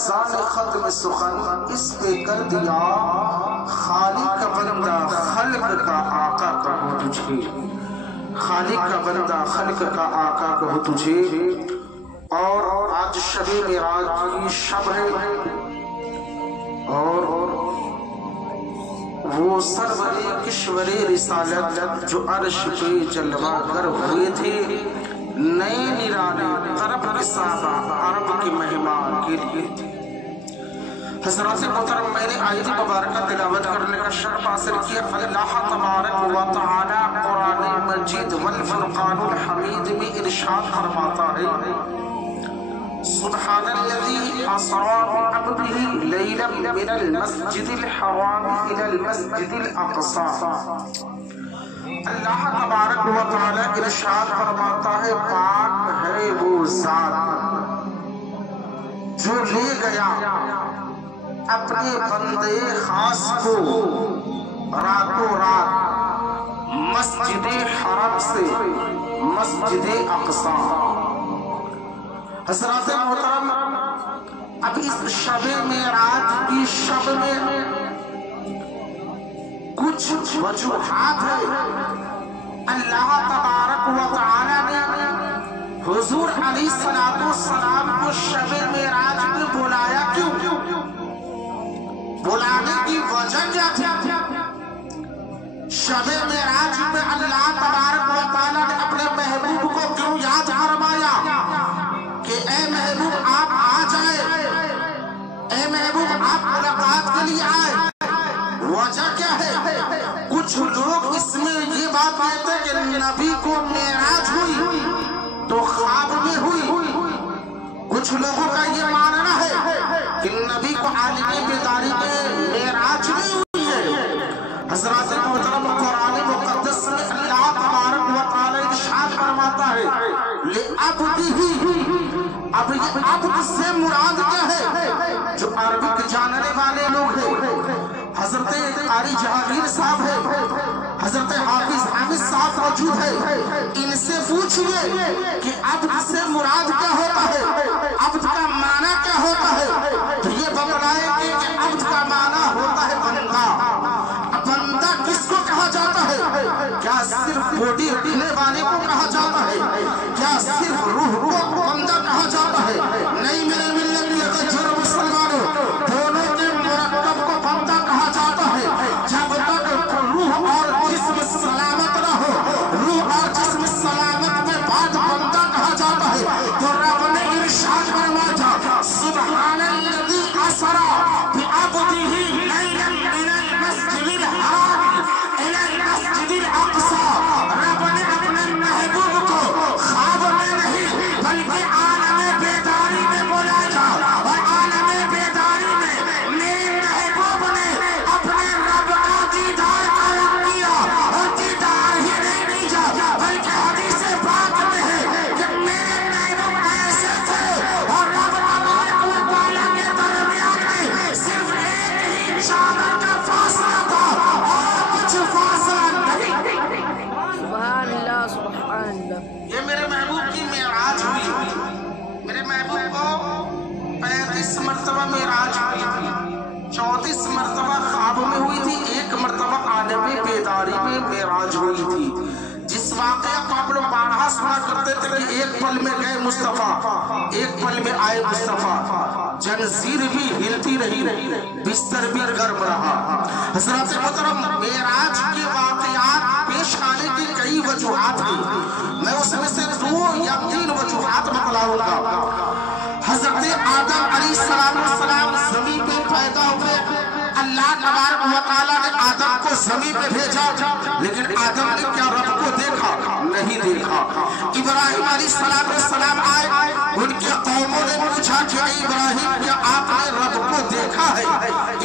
سال ختم سخن اس پہ کر دیا، خالق کا بندہ خلق کا آقا کہو تجھے، خالق کا بندہ خلق کا آقا کہو تجھے۔ اور آج شب معراج کی شب ہے، اور وہ سرور کشور رسالت جو عرش پہ جلوہ گر ہوئے تھے، نئے نرانے عرب کے صحابہ عرب کی مہمان کے لیے تھے۔ حضرات محترم، میں نے آیت مبارکہ تلاوت کرنے کا شرف حاصل کیا۔ اللہ تبارک و تعالی قرآن مجید والفرقان الحمید میں ارشاد فرماتا ہے، سبحان الذی اسری بعبدہ لیلا من المسجد الحرام الی المسجد الاقصی۔ اللہ تبارک و تعالی ارشاد فرماتا ہے، پاک ہے وہ ذات جو لے گیا اپنے بندے خاص کو راتوں رات مسجد حرم سے مسجد اقصی۔ حضرات محترم، اب اس شب معراج کی شب میں کچھ وجوہات ہیں۔ اللہ تبارک و تعالی نے حضور علیہ السلام کو شب معراج میں بلایا کیوں؟ بلانے کی وجہ کیا تھی؟ شب معراج میں اللہ تبارک و تعالی نے اپنے محبوب کو کیوں یاد فرمایا کہ اے محبوب آپ آ جائے، اے محبوب آپ ملاقات کے لیے آئے؟ وجہ کیا ہے؟ کچھ لوگ اس میں یہ بات کہتے ہیں کہ نبی کو معراج ہوئی تو خواب میں ہوئی۔ کچھ لوگوں کا یہ ماننا ہے کہ نبی کو عالم بیداری میں معراج نہیں ہوئی ہے۔ حضرات محترم، قرآن مقدس میں اللہ تبارک و تعالی ارشاد فرماتا ہے، لِعَبْدِهِ۔ اب یہ عبد سے مراد کیا ہے؟ جو عربک جاننے والے لوگ ہیں، حضرت قاری جہانگیر صاحب ہے، حضرت حافظ حامد صاحب موجود ہے، ان سے پوچھئے کہ عبد سے مراد کیا ہوتا ہے، عبد کا معنی کیا ہوتا ہے؟ تو یہ بتلائیں گے کہ عبد کا معنی ہوتا ہے بندہ۔ بندہ کس کو کہا جاتا ہے؟ کیا صرف بوڈی رکھنے والے کو کہا جاتا ہے؟ کیا صرف روح کو بندہ کہا جاتا ہے؟ نہیں میرے ملت کے مسلمانوں، دونوں کے مرکب کو بندہ کہا جاتا ہے۔ جب تک روح اور جسم سلامت نہ ہو، روح اور جسم سلامت میں بعد بندہ کہا جاتا ہے۔ تو رب نے ارشاد فرمایا، سبحان الذی اسری بعبدہ لیلا من المسجد الحرام الی المسجد الاقصی۔ رب نے اپنے محبوب کو خواب میں نہیں بلکہ عالم بیداری میں بلایا، اور عالم بیداری میں میرے محبوب نے اپنے رب کا دیدار عالم کیا، اور دیدار ہی نہیں کیا بلکہ حدیث پاک میں ہے کہ میرے محبوب ایسے تھے اور رب تبارک و تعالی کے درمیان میں صرف ایک ہی چادر کا فاصلہ تھا اور کچھ فاصلہ نہیں۔ سبحان اللہ، سبحان اللہ۔ یہ میرے محبوب کی معراج ہوئی۔ میرے محبوب کو 35 مرتبہ معراج ہوئی تھی، 34 مرتبہ خواب میں ہوئی تھی، 1 مرتبہ عالم بیداری میں معراج ہوئی تھی۔ جس واقعہ کو آپ لوگ بارہا سنا کرتے تھے کہ ایک پل میں گئے مصطفیٰ، ایک پل میں آئے مصطفیٰ، جنزیر بھی ہلتی رہی، بستر بھی گرم رہا۔ حضرات محترم، معراج کے واقعات پیش آنے کی کئی وجوہات ہیں، میں اس میں سے 2 یا 3 وجوہات بتلاؤں گا۔ حضرت آدم علیہ السلام زمین پہ پیدا ہوئے، اللہ تبارک و تعالی نے آدم کو زمین پہ بھیجا، لیکن آدم نے کیا رب کو دیکھا؟ نہیں دیکھا۔ ابراہیم علیہ السلام آئے، ان کے قوموں نے پوچھا کہ اے ابراہیم کیا آپ نے رب کو دیکھا ہے؟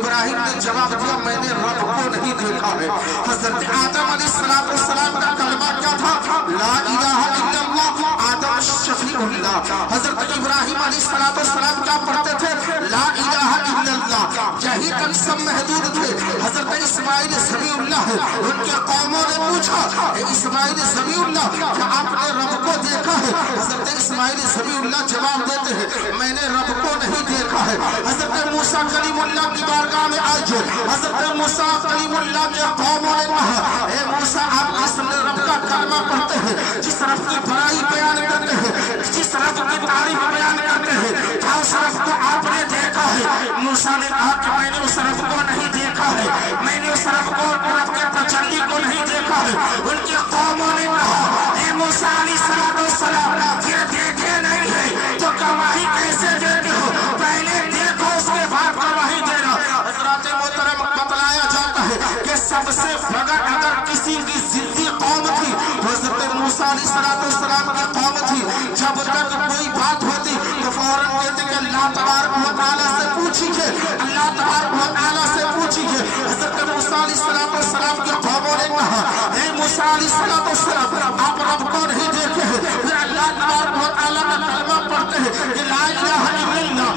ابراہیم نے جواب دیا میں نے رب کو نہیں دیکھا ہے۔ حضرت آدم علیہ السلام کا کلمہ کیا تھا؟ لا الہ الا اللہ، آدم شفیع اللہ۔ حضرت ابراہیم علیہ السلام کیا پڑھتے تھے؟ لا الہ الا اللہ۔ یہی تک سب محدود تھے۔ حضرت اسماعیل سمیع اللہ है। उनके कौमों ने पूछा इस्माइल ज़बीहुल्लाह क्या आपने रब को देखा है? हजरत इस्माइल ज़बीहुल्लाह जवाब देते हैं मैंने रब को नहीं देखा है। हजरत मूसा कलीमुल्लाह की बारगाह में आज हजरत मूसा कलीमुल्लाह के कौमों ने कहा ए मूसा आप इस रब का कलमा पढ़ते हैं जिस रब की बड़ाई बयान करते हैं, जिस रब की तारीफ बयान करते हैं, क्या उस रब को आपने देखा है? मूसा ने कहा कि मैंने उस रब को नहीं देखा है, मैंने उस रब को रब के तजल्ली को नहीं देखा है। उनकी कौमों ने कहा ए मूसा अलैहिस्सलाम फिर देखे नहीं है तो गवाही कैसे देते हो? पहले देखो उसके बाद गवाही देना। हज़रात मोहतरम बतलाया जाता है कि सबसे बड़ा अगर किसी की जिद्दी कौम थी हज़रत मूसा अलैहिस्सलाम की कौम थी। जब तक कोई बात होती तो फौरन कहते कि अल्लाह तबारक व तआला से पूछिए, अल्लाह तबारक व तआला से पूछिए। हज़रत मूसा अलैहिस्सलाम की कौमों ने कहा ए मूसा अलैहिस्सलाम आप रब को नहीं देखे हैं। फिर अल्लाह तबारक व तआला का कलमा पढ़ते हैं कि ला इलाहा इल्लल्लाह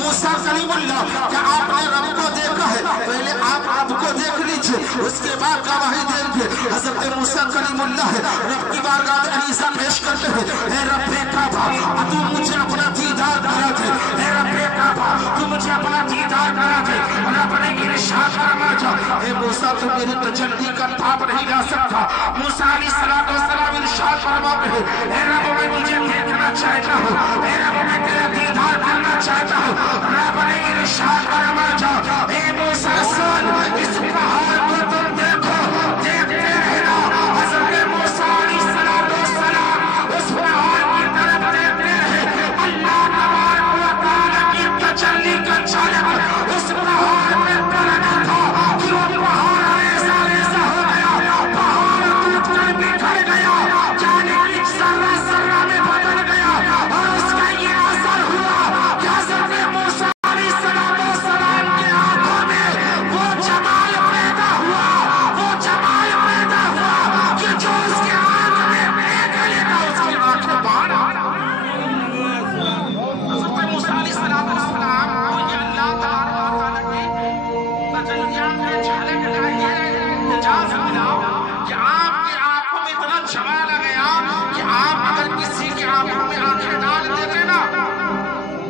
मूसा कलीमुल्लाह क्या आपने रब को देखा है? पहले आप रब को देख लीजिए उसके बाद गवाही देंगे। हज़रत मूसा कलीमुल्लाह रब की बारगाह में अरीज़ा पेश करते हैं ए रब्बे काबा तू मुझे अपना दीदार करा दे, ए रब्बे काबा तू मुझे अपना दीदार करा दे। रब ने इरशाद फरमाया ए मूसा तू मेरी तजल्ली का ताप नहीं ला सकता। मूसा अलैहिस्सलाम इरशाद फरमाते हैं ए रब मैं तुझे देखना चाहता हूँ, ए रब मैं तेरा दीदार करना चाहता हूँ। रब ने इरशाद फरमाया ए मूसा सुन इस पहाड़ को तुम देखो, देखते रहना। हज़रत मूसा अलैहिस्सलाम उस पहाड़ की तरफ देखते हैं। अल्लाह तबारक व तआला की तजल्ली का झलक उस पहाड़ में पड़ना था कि वो पहाड़ ऐसा हो गया, पहाड़ टूटकर बिखर गया, जाने की ज़र्रा ज़र्रा में बदल गया। और उसका ये असर हुआ कि हज़रत मूसा अलैहिस्सलाम के आंखों में वो जमाल पैदा हुआ, वो जमाल पैदा हुआ कि जो उसके आंख में देख लेगा उसकी आंखें बाहर आ रहा। हज़रत मूसा अलैहिस्सलाम को ये अल्लाह तबारक व तआला की तजल्लियात में झलक लाइए इजाज़त मिला कि आपकी आंखों में इतना जमाल आ गया कि आप अगर किसी की आंखों में आंखें डाल देते ना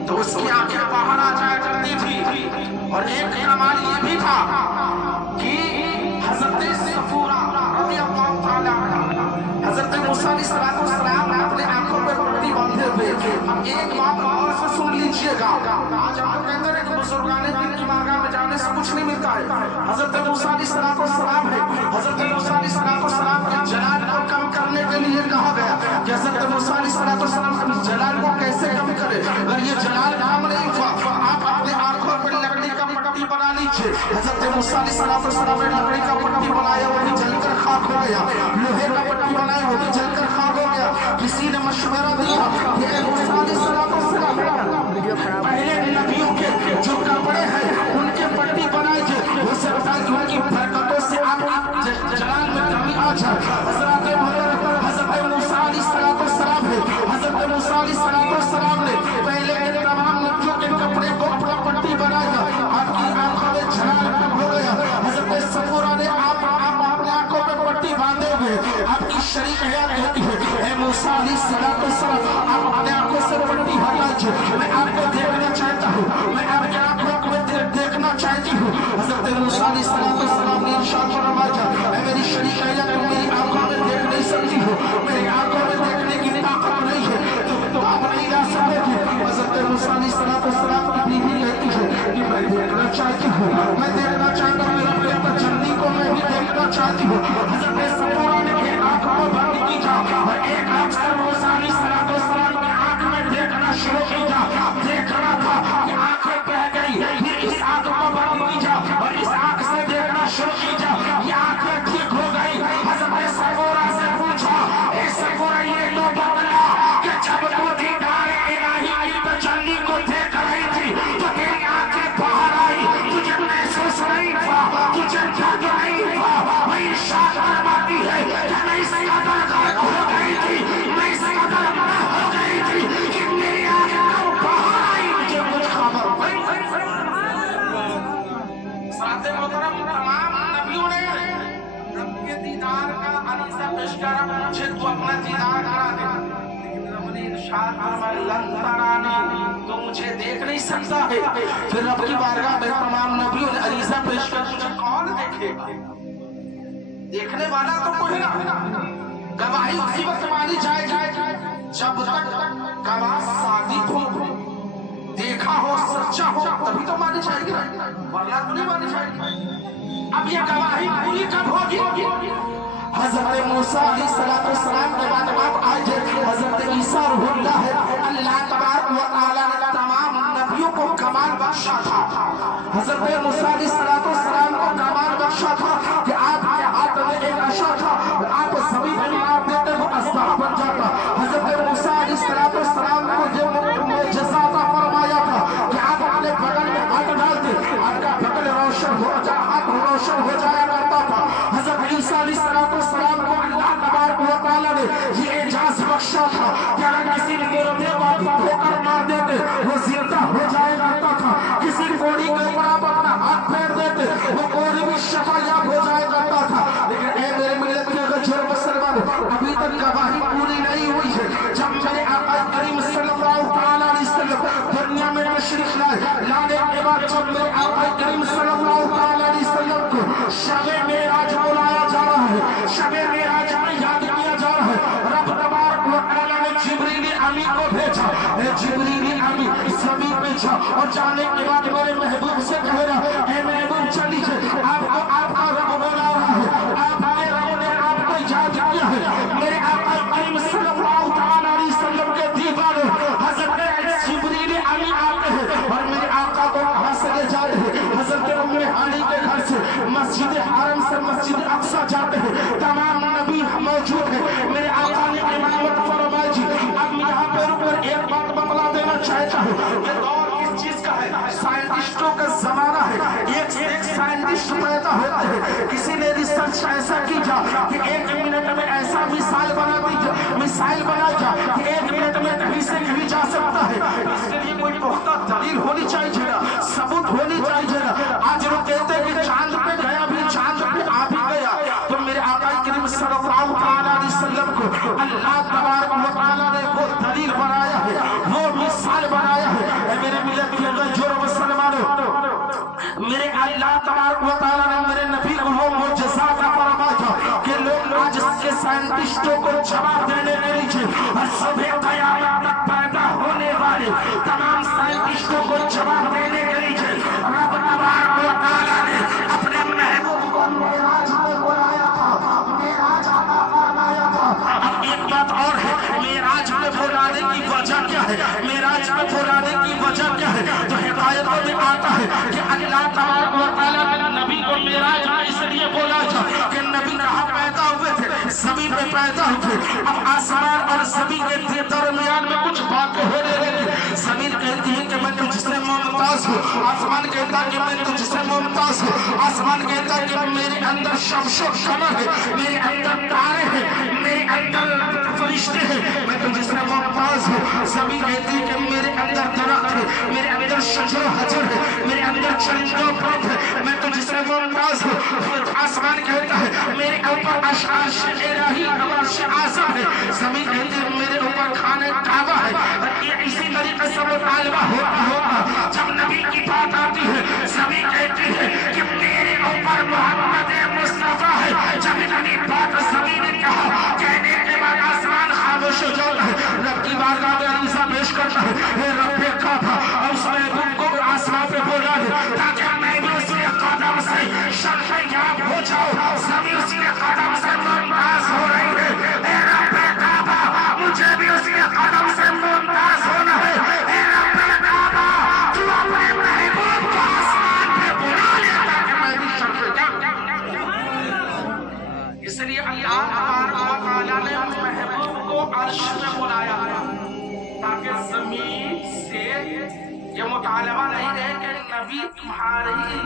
तो उसकी आंखें बाहर आ जाया करती थी। और एक कमाल ये भी था कि हज़रत सफूरा रज़ियल्लाहु तआला हज़रत मूसा अलैहिस्सलाम अपने आंखों पर पट्टी बांधे हुए थे। अब एक बात और से सुन लीजिएगा, आज हम कहते हैं कि बुजुर्गाने दिन की बारगाह में जाने से कुछ नहीं मिलता है। हज़रत मूसा अलैहिस्सलाम है, हज़रत मूसा अलैहिस्सलाम के जलाल को कम करने के लिए कहा गया कि हज़रत मूसा अलैहिस्सलाम के जलाल को कैसे कम करे। अगर ये जलाल काम नहीं हुआ आप अपने आंखों पर लकड़ी का पट्टी बना लीजिए। हज़रत मूसा अलैहिस्सलाम ने लकड़ी का पट्टी बनाया वो भी जलकर खाक हो गया, लोहे का पट्टी बनाया वो भी जलकर खाक हो गया। किसी ने मशवरा दिया कि मूसा अलैहिस्सलाम पहले नबियों के जो कपड़े हैं उनके पट्टी बनाइए, हो सकता है कि उनकी बरकतों से आप जलाल में कमी आ जाए। हज़रत मूसा अलैहिस्सलाम है, हज़रत मूसा अलैहिस्सलाम ने पहले के तमाम नबियों के कपड़े को पट्टी बनाया, आपकी आंखों में जलाल कम हो गया। हज़रत सफूरा ने आप अपने आंखों पे पट्टी बांधे हुए आपकी शरीक हयात कहती है ए मूसा अलैहिस्सलाम आप अपने आंखों से पट्टी हटाइए, मैं आपको देखना चाहता हूँ, मैं आपके आंखों को देखना चाहती हूँ। हज़रत मूसा अलैहिस्सलाम ने इरशाद फरमाया ऐ मेरी शरीक हयात तुम मेरी आंखों में देख नहीं सकती हो, मेरी आंखों में देखने की ताकत नहीं है तो आप नहीं ला सकोगे। हज़रत मूसा अलैहिस्सलाम की बीवी कहती है कि मैं देखना चाहती हूँ, मैं देखना चाहता हूँ, मेरा अपने तजल्ली को मैं भी देखना चाहती हूँ। हज़रत सफूरा ने एक आंख को बंद की था और एक आंख से मूसा अलैहिस्सलाम की आंख में देखना शुरू किया। देख रहा था कि आंखें बह गई, फिर इस आंख को बंद की जा और इस आंख से देखना शुरू किया, ये आंखें ठीक हो गई। हज़रत सफूरा से पूछा ए सफूरा ये तो बदला कि जब तू दीदार इलाही की तजल्ली को देख रही थी तो तेरी आंखें बाहर आई, तुझे महसूस नहीं हुआ, तुझे दर्द नहीं हुआ। वही इरशाद फरमाती है कि मैं इस कदर गर्क हो गई थी, मैं इस कदर बड़ा हो गई थी कि मेरी आंखें तो मुझे देख नहीं सकता है। फिर रब की बारगाह में तमाम नबियों ने अरीज़ा पेश कर, तुझे कौन देखे? देखने वाला तो कोई ना, गवाही उसी वक्त मानी जाएगी जब तक गवाह सादिक हो, देखा हो, सच्चा हो, तभी तो मानी जाएगी, वरना तो नहीं मानी जाएगी। अब ये गवाही पूरी कब होगी? हज़रत मूसा अलैहिस्सलाम के बाद आप आज हज़रत ईसा रूहुल्लाह है। अल्लाह तबारक व तआला ने तमाम नबियों को कमाल बख्शा था। हज़रत मूसा अलैहिस्सलाम को कमाल बख्शा था कि आपके हाथ में एक अशा था, आप ज़मीन में मार देते वो अस्ता बन जाता। हज़रत मूसा अलैहिस्सलाम को जो मुअज्जिज़ा अता फरमाया था कि आप अपने बगल में हाथ डालते, आपका बगल रोशन हो जाए, हाथ रोशन हो जाया करता था। हज़रत ईसा अलैहिस्सलाम को अल्लाह तबारक व तआला ने ये एजाज़ बख्शा था कि अगर किसी को ठोकर मार देते वो जिंदा हो जाया करता था। किसी कोड़ी के ऊपर आप अपना हाथ फेर देते वो कोड़ी भी शफायाब हो जाया करता था। लेकिन ए मेरे मिल्लत के गजर मुसलमान, अभी तक गवाही पूरी नहीं हुई है। जब मेरे आका करीम सल्लल्लाहु अलैहि वसल्लम दुनिया में तशरीफ लाने के बाद जब मेरे आका करीम सल्लल्लाहु अलैहि वसल्लम को शब-ए मेराज बुलाया जा रहा है, शब-ए मेराज में याद किया जा रहा है, रब तबारक व तआला ने जिब्रील अमीन को भेजा। जिब्रील अमीन ज़मीन पे जा और जाने के बाद मेरे महबूब से कह रहा है, ए महबूब चलीजिए, आपको आपका रब बुला रहा है, आपके रब ने आपको याद किया है। मेरे आका करीम सल्लल्लाहु अलैहि वसल्लम के दीवाने हज़रत जिब्रील अमीन आते हैं और मेरे आका को कहां से ले जा रहे हैं? हज़रत उम्मे हानी के घर से मस्जिद हरम से मस्जिद अक्सा जाते हैं, तमाम नबी मौजूद है। मेरे आका ने इमामत फरमाई जी। अब यहाँ पर एक बात बतला देना चाहता हूँ, ये दौर किस चीज का है? साइंटिस्टों का जमाना है। एक से एक साइंटिस्ट पैदा होते हैं। किसी ने रिसर्च ऐसा की जा कि 1 मिनट में ऐसा मिसाइल बना जा कि 1 मिनट में कहीं से कहीं जा सकता है। इसके लिए कोई पुख्ता दलील होनी चाहिए ना, सबूत होनी चाहिए ना। आज लोग कहते हैं कि चांद पे गया भी, चांद पे आ भी गया। तो मेरे आका करीम सल्लल्लाहु अलैहि वसल्लम को अल्लाह तबारक व तआला ने वो दलील बनाया है, वो मिसाल बनाया है। मेरे मिल्लत के गजर मुसलमानों, मेरे अल्लाह तबारक व तआला ने मेरे नबी को वो मुअज्जिज़ा अता फरमाया कि लोग आज के साइंटिस्टों को जवाब देने के लिए और सुबह क़यामत तक पैदा होने वाले तमाम साइंटिस्टों को जवाब देने के लिए रब तबारक व तआला ने अपने महबूब को मेराज में बुलाया था, मेराज अता फरमाया था। अब एक बात और है, मेराज में बुलाने की वजह क्या है? मेराज में बुलाने की वजह क्या है? तो हिदायतों में आता है कि अल्लाह तबारक व तआला ने नबी को मेराज में इसलिए बोला था कि नबी कहाँ पैदा हुए थे? ज़मीन में पैदा हुए। अब आसमान और ज़मीन के दरमियान में कुछ बातें होने लगी। ज़मीन कहती है कि मैं तुझसे मुमताज हूँ, आसमान कहता है कि मैं तुझसे मुमताज हूँ। आसमान कहता है कि मेरे अंदर शमशो कमर है, मेरे अंदर तारे हैं, मेरे अंदर फरिश्ते हैं, मैं तुझसे मुमताज हूँ। ज़मीन कहती है कि मेरे अंदर दरख्त है, मेरे अंदर शजर हजर है, मेरे अंदर चरिंदों पौध है, मैं तुझसे मुमताज हूँ। आसमान कहता है मेरे ऊपर अर्श इलाही अर्श आज़म है। ज़मीन कहती है मेरे ऊपर खाने काबा है। ये इसी तरीके से मुतालबा होता जब नबी की बात आती है, ज़मीन कहती है कि मेरे ऊपर मोहम्मद मुस्तफा है। जब इतनी बात ज़मीन ने कहा, कहने के बाद आसमान खामोश हो जाता है। रब की बारगाह में अरीज़ा पेश करता है, हे रब काबा, और उस महबूब को आसमान पे बोला है ताकि मैं भी उसके कदम से शर्फ़याब हो जाऊं। ज़मीन उसके कदम से मुमताज हो रही है। हे रब काबा, मुझे भी उसके कदम से मुमताज होना है। हे रब काबा, तू अपने महबूब को आसमान पे बुला ले ताकि मैं भी शर्फ़याब। इसलिए अल्लाह तबारक व तआला ने महबूब को अर्श में बुलाया ताकि ज़मीन से ये मुतालबा नहीं रहे कि नबी तुम्हारे ही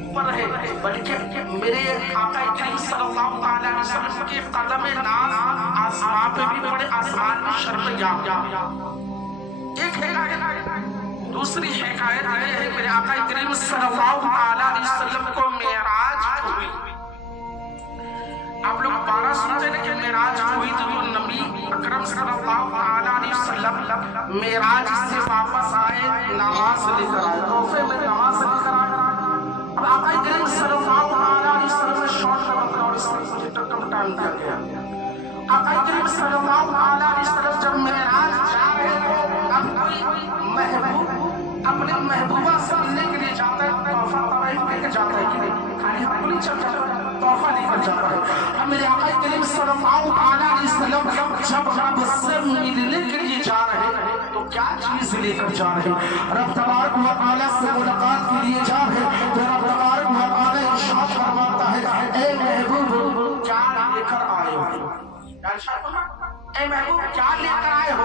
ऊपर है, बल्कि मेरे आका करीम सल्लल्लाहु अलैहि वसल्लम के कदम नाज़ आसमान पे भी पड़े, आसमान में शर्फ़याब। एक हिकायत, दूसरी हिकायत है मेरे आका करीम सल्लल्लाहु अलैहि वसल्लम को मेराज हुई। आप लोग 12 दोबारा सुनते हैं कि मेराज हुई तो नबी अकरम सल्लल्लाहु अलैहि वसल्लम मेराज से वापस आए, नमाज लेकर आए, तोहफे में नमाज लेकर आए। अब आका करीम सल्लल्लाहु अलैहि वसल्लम ने शॉर्ट में बताया और इसमें मुझे कम टाइम दिया गया। आका करीम सल्लल्लाहु अलैहि वसल्लम जब मेराज जा रहे थे, अब कोई महबूब अपने महबूबा से मिलने के लिए जाता है, तोहफा तवाइफ लेकर जाता है कि नहीं, खाली हम नहीं चल जाता है, तोहफा लेकर जाता है। अब मेरे आका करीम सल्लल्लाहु अलैहि वसल्लम जब रब से मिलने के लिए जा रहे हैं तो क्या चीज लेकर जा रहे हैं? रब तबारक व तआला से मुलाकात के लिए जा रहे हैं तो रब तबारक व तआला इरशाद फरमाता है, ए महबूब क्या लेकर आए हो? ए महबूब क्या लेकर आए हो?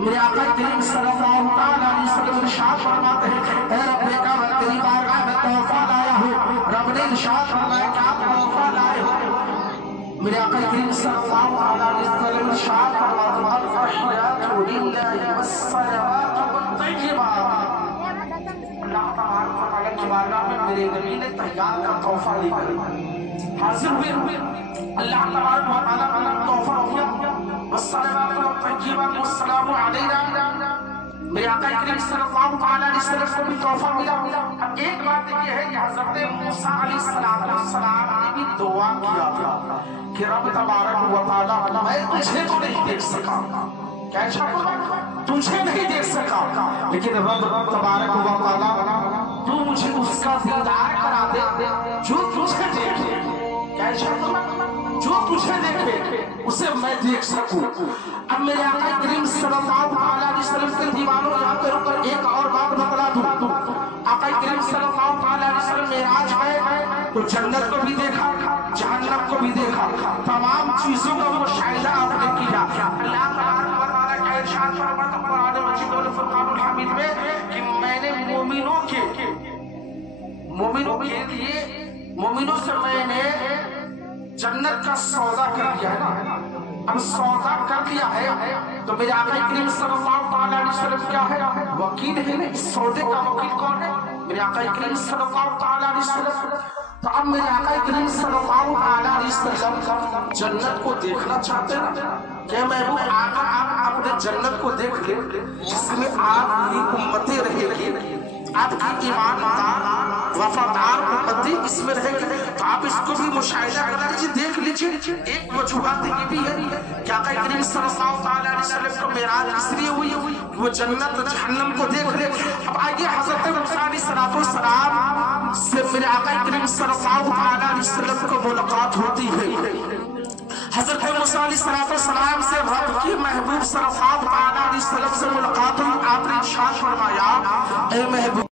मेरे आका करीम सल्लल्लाहु अलैहि वसल्लम इरशाद फरमाते हैं, ए रब बेटा मैं तेरी बारगाह में तोहफा लाया हूं। रब ने इरशाद फरमाया, क्या तोहफा लाए हो? मेरे आका करीम सल्लल्लाहु अलैहि वसल्लम इरशाद फरमाते हैं, अल-तहियातु लिल्लाहि वस्सलावातु वत-तय्यिबात। अल्लाह तबारक व तआला की बारगाह में मेरे नबी ने तहियात का तोहफा लेकर हाजिर हुए। अल्लाह तबारक व तआला का तोहफा हो गया, वस्सलावातु वत-तय्यिबात वस्सलामु अलैना। मेरे आका करीम सल्लल्लाहु अलैहि वसल्लम को भी तोहफा मिला। अब एक बात ये है कि हज़रत मूसा अलैहिस्सलाम ने भी दुआ किया था कि रब तबारक व तआला मैं तुझे तो नहीं देख सका, क्या तुझे नहीं देख सका, लेकिन रब तबारक व तआला तू मुझे उसका दीदार करा दे जो तुझे देखे, क्या जो तुझे देखे उसे मैं देख सकूं। अब मेरे आका करीम सल्लल्लाहु अलैहि वसल्लम के दीवानों यहाँ पे रुककर एक और बात बतला दूं। आका करीम सल्लल्लाहु अलैहि वसल्लम मेराज गए तो जन्नत को भी देखा, जहन्नम को भी देखा, तमाम चीजों का मुशाहिदा आपने किया। अल्लाह तबारक व तआला का इरशाद फरमाता है कुरान मजीद और फुरकानुल हमीद में कि मैंने मोमिनों से मैंने जन्नत का सौदा कर दिया है ना। अब सौदा कर दिया है तो मेरे आका करीम सल्लल्लाहु अलैहि वसल्लम क्या है? वकील है ना। इस सौदे का वकील कौन है? मेरे आका करीम सल्लल्लाहु अलैहि वसल्लम। तो अब मेरे आका करीम सल्लल्लाहु अलैहि वसल्लम जन्नत को देखना चाहते हैं ना, क्या महबूब आकर आप अपने जन्नत को देख ले जिसमें आपकी उम्मतें रहेगी, आपकी ईमानदार वफादार उम्मतें इसमें रहेगी, तो आप इसको भी मुशाहिदा कर लीजिए, देख लीजिए। एक वजूहात ये भी है कि आका करीम सल्लल्लाहु अलैहि वसल्लम को मेराज इसलिए हुई वो जन्नत जहन्नम को देख ले। अब आइए हज़रत मूसा अलैहिस्सलाम से मेरे आका करीम सल्लल्लाहु अलैहि वसल्लम को मुलाकात होती है। हज़रत मूसा अलैहिस्सलाम से रब के महबूब सल्लल्लाहु अलैहि वसल्लम से मुलाकात हुई। आपने इरशाद फरमाया, ए महबूब